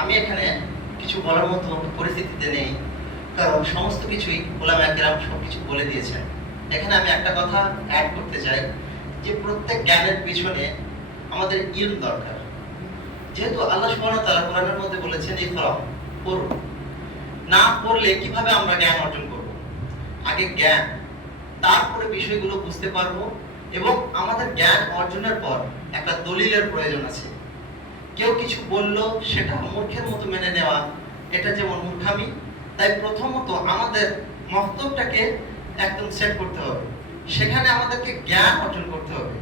আমি এখানে কিছু বলার মতো পরিস্থিতিতে নেই, কারণ সমস্ত কিছুই ওলামা কেরাম সব কিছু বলে দিয়েছেন। এখানে আমি একটা কথা অ্যাড করতে চাই। যে প্রত্যেক জ্ঞানের পিছনে আমাদের ইলম দরকার। যেহেতু আল্লাহ সুবহানাহু তাআলা কোরআনের মধ্যে বলেছেন, ইকরা পড়ুন না পড়লে কীভাবে আমরা জ্ঞান অর্জন করব? আগে জ্ঞান, তারপরে বিষয়গুলো বুঝতে পারব এবং আমাদের জ্ঞান অর্জনের পর একটা দলিলের প্রয়োজন আছে। কেউ কিছু বলল, সেটা মূর্খের মতো মেনে নেওয়া, এটা যেমন মূর্খামি, তাই প্রথমত আমাদের মস্তবটাকে একদম সেট করতে হবে। সেখানে আমাদেরকে জ্ঞান অর্জন করতে হবে।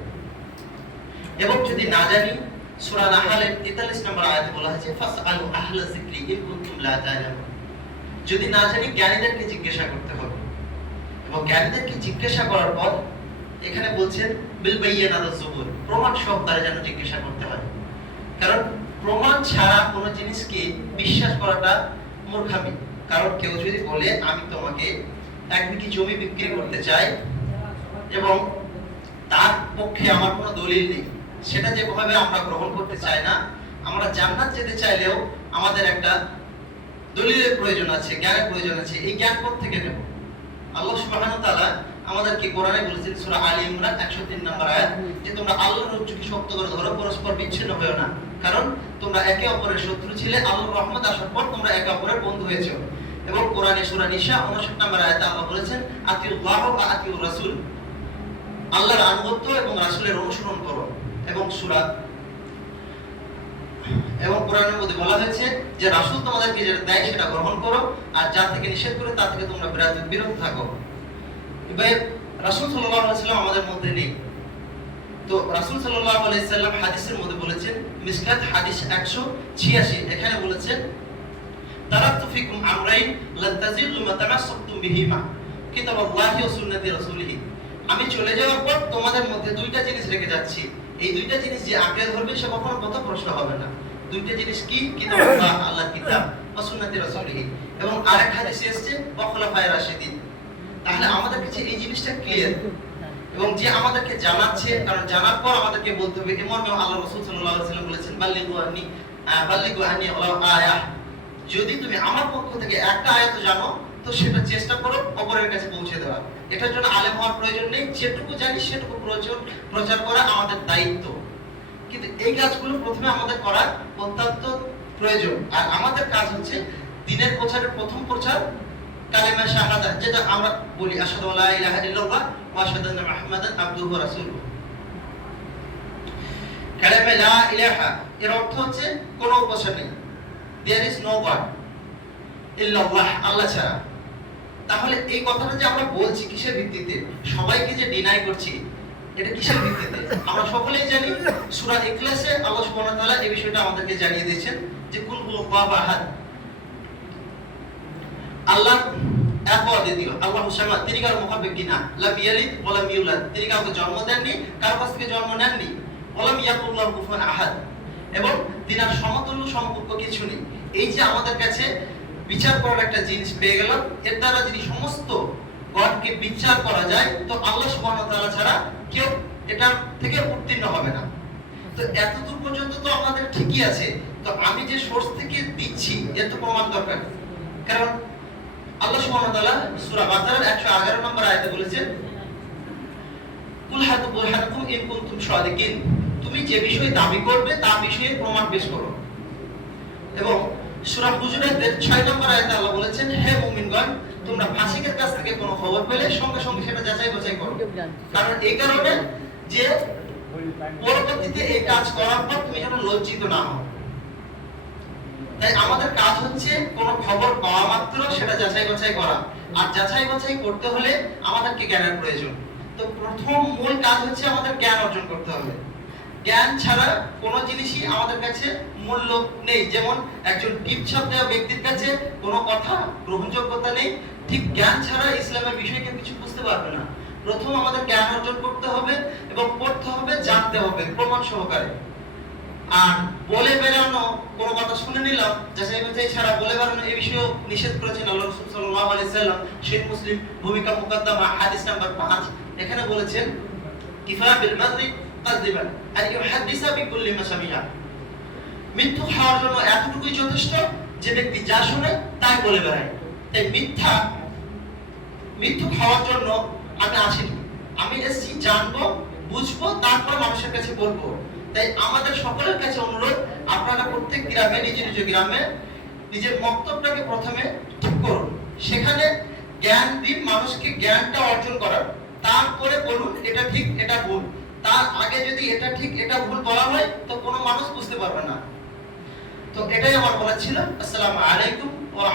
এবং যদি না জানি, সূরা নাহলের 43 নম্বর আয়াতে বলা হয়েছে, ফাসআলু আহলা যিকরি ইন কুনতুম লা তা'লামুন যদি না জানি, জ্ঞানীদেরকে জিজ্ঞাসা করতে হবে। এবং জ্ঞানীদেরকে জিজ্ঞাসা করার পর এখানে বলছেন, বিল বাইয়ানাত জুবুর প্রমাণ সহকারে যেন জিজ্ঞাসা করতে হয় কারণ প্রমাণ ছাড়া কোনো জিনিসকে বিশ্বাস করাটা মূর্খামি। কারণ কেউ যদি বলে, আমি তোমাকে এক বিঘি জমি বিক্রি করতে চাই এবং তার পক্ষে আমার কোনো দলিল নেই। সেটা যেভাবে আমরা গ্রহণ করতে চাই না, আমরা জান্নাত যেতে চাইলেও আমাদের একটা দলিলের প্রয়োজন আছে, জ্ঞানের প্রয়োজন আছে। এই জ্ঞান থেকে নেব? আল্লাহ আমাদেরকে কোরআনে বলেছেন আলী ইমরান 103 নম্বর আয়াত, যে তোমরা আল্লাহর রজ্জুকে শক্ত করে ধরো, পরস্পর বিচ্ছিন্ন হয়েও না। কারণ তোমরা একে অপরের শত্রু ছিলে, আল্লাহর রহমত আসার পর তোমরা একে অপরের বন্ধু হয়েছো। এবং কোরআনে সূরা নিসা 59 নম্বর আয়াতে আল্লাহ বলেছেন, আতিউল্লাহ ওয়া আতিউর রাসূল। আল্লাহর আনুগত্য এবং রাসূলের অনুসরণ করো এবং সূরা এবং কোরআনের মধ্যে বলা হয়েছে যে রাসূল তোমাদেরকে যেটা দেয় সেটা গ্রহণ করো আর যা থেকে নিষেধ করে তা থেকে তোমরা বিরত বিরত থাকো। এবার রাসূল সাল্লাম আমাদের মধ্যে নেই। তো রাসূল সাল্লাম হাদিসের মধ্যে বলেছেন, মিসকাত হাদিস 186 এখানে বলেছেন তারা ফিকুম আমরাইন লান তাজিলু মা তামাসসাকতুম বিহিমা, কিতাবাল্লাহি ওয়া সুন্নতি রাসূলিহি। আমি চলে যাওয়ার পর তোমাদের মধ্যে দুইটা জিনিস রেখে যাচ্ছি। এই দুইটা জিনিস যে আঁকড়ে ধরবে সে কখনো পথভ্রষ্ট হবে না। দুইটা জিনিস কি? কিতাবুল্লাহ আল্লাহর কিতাব ওয়া সুন্নতি রাসূলিহি। এবং আরেক হাদিসে এসেছে ওয়া খুলাফায়ে রাশিদিন। তাহলে আমাদের কাছে এই জিনিসটা ক্লিয়ার এবং যে আমাদেরকে জানাচ্ছে কারণ জানার পর আমাদেরকে বলতে হবে এমন আল্লাহ রাসূল সাল্লাল্লাহু আলাইহি ওয়াসাল্লাম বলেছেন বাল্লিগু আহ, বাল্লিগু আন্নি ওয়ালাউ আয়া যদি তুমি আমার পক্ষ থেকে একটা আয়াত জানো তো সেটা চেষ্টা করো অপরের কাছে পৌঁছে দেওয়া। এটার জন্য আলেম হওয়ার প্রয়োজন নেই, যেটুকু জানি সেটুকু প্রয়োজন, প্রচার করা আমাদের দায়িত্ব। কিন্তু এই কাজগুলো প্রথমে আমাদের করা অত্যন্ত প্রয়োজন। আর আমাদের কাজ হচ্ছে দিনের প্রচারের প্রথম প্রচার, কালেমা শাহাদা, যেটা আমরা বলি ইলাহা ইল্লাল্লাহ ওয়া কালেমা লা ইলাহা, এর অর্থ হচ্ছে কোনো নেই। দেয়ার ইজ নো গড ইল্লাল্লাহ, আল্লাহ ছাড়া। তাহলে এই কথাটা যে আমরা বলছি কিসের ভিত্তিতে? সবাইকে যে ডিনাই করছি, এটা কিসের ভিত্তিতে? আমরা সকলেই জানি সূরা ইখলাসে আল্লাহ সুবহানাহু ওয়া তাআলা এই বিষয়টা আমাদেরকে জানিয়ে দিয়েছেন যে কুল হুয়াল্লাহু আহাদ। আল্লাহ এক অদ্বিতীয় আল্লাহ সামাদ তিনি কারও মুখাপেক্ষি কিনা লাম ইয়ালিদ ওয়া লাম ইউলাদ। তিনি কাউকে জন্ম দেননি, কারও কাছ থেকে জন্ম নেননি। ওয়া লাম ইয়াকুল্লাহু কুফুয়ান আহাদ। এবং তিনার সমতুল্য সমকক্ষ কিছু নেই। এই যে আমাদের কাছে বিচার করার একটা জিনিস পেয়ে গেলাম। এর দ্বারা যদি সমস্ত গডকে বিচার করা যায়, তো আল্লাহ সুবহানাহু ওয়া তাআলা ছাড়া কেউ এটা থেকে উত্তীর্ণ হবে না। তো এতদূর পর্যন্ত তো আমাদের ঠিকই আছে। তো আমি যে সোর্স থেকে দিচ্ছি, এর তো প্রমাণ দরকার। কারণ আল্লাহ সুবহানাহু ওয়া তাআলা সূরা বাকারার 111 নম্বর আয়াতে বলেছেন, কুল হাতু বুরহানাকুম ইন কুনতুম সাদিকিন। তুমি যে বিষয়ে দাবি করবে তা বিষয়ে প্রমাণ পেশ করো। এবং সূরা হুজুরাতের 6 নম্বর আয়াতে আল্লাহ বলেছেন, হে মুমিনগণ, তোমরা ফাসিকের কাছ থেকে কোনো খবর পেলে, সঙ্গে সঙ্গে সেটা যাচাই বাছাই করো। কারণ এই কারণে যে পরবর্তীতে এই কাজ করার পর তুমি যেন লজ্জিত না হও। তাই আমাদের কাজ হচ্ছে কোনো খবর পাওয়া মাত্র, সেটা যাচাই বাছাই করা। আর যাচাই বাছাই করতে হলে আমাদেরকে জ্ঞানের প্রয়োজন। তো প্রথম মূল কাজ হচ্ছে আমাদের জ্ঞান অর্জন করতে হবে। জ্ঞান ছাড়া কোনো জিনিসই আমাদের কাছে মূল্য নেই। যেমন একজন টিপ ছাপ দেওয়া ব্যক্তির কাছে কোনো কথা, গ্রহণযোগ্যতা নেই। ঠিক জ্ঞান ছাড়া ইসলামের বিষয় কেউ কিছু বুঝতে পারবে না। প্রথম আমাদের জ্ঞান অর্জন করতে হবে এবং পড়তে হবে, জানতে হবে প্রমাণ সহকারে। আর বলে বেড়ানো, কোনো কথা শুনে নিলাম, যাচাই বাছাই ছাড়া বলে বেড়ানো এই বিষয়েও নিষেধ করেছেন আল্লাহ রাসূল সাল্লাল্লাহু আলাইহি সাল্লাম। শহীদ মুসলিম ভূমিকা মুকদ্দমা হাদিস নাম্বার 5 এখানে বলেছেন কিফা বিল মাদরি কাযিবান। আন ইউহাদ্দিসা বিকুল্লি মা সামিআ মৃত্যু খাওয়ার জন্য এতটুকুই যথেষ্ট যে ব্যক্তি যা শুনে তাই বলে বেড়ায়। তাই মিথ্যা মৃত্যু খাওয়ার জন্য আমি আসিনি। আমি এসেছি জানব, বুঝব, তারপর মানুষের কাছে বলব। তাই আমাদের সকলের কাছে অনুরোধ, আপনারা প্রত্যেক গ্রামে, নিজ নিজ গ্রামে নিজের বক্তব্যটাকে প্রথমে ঠিক করুন। সেখানে জ্ঞান দিন মানুষকে জ্ঞানটা অর্জন করার। তারপরে বলুন, এটা ঠিক, এটা ভুল। তার আগে যদি এটা ঠিক, এটা ভুল বলা হয়, তো কোনো মানুষ বুঝতে পারবে না। তো এটাই আমার বলা ছিল। আসসালামু আলাইকুম ওয়া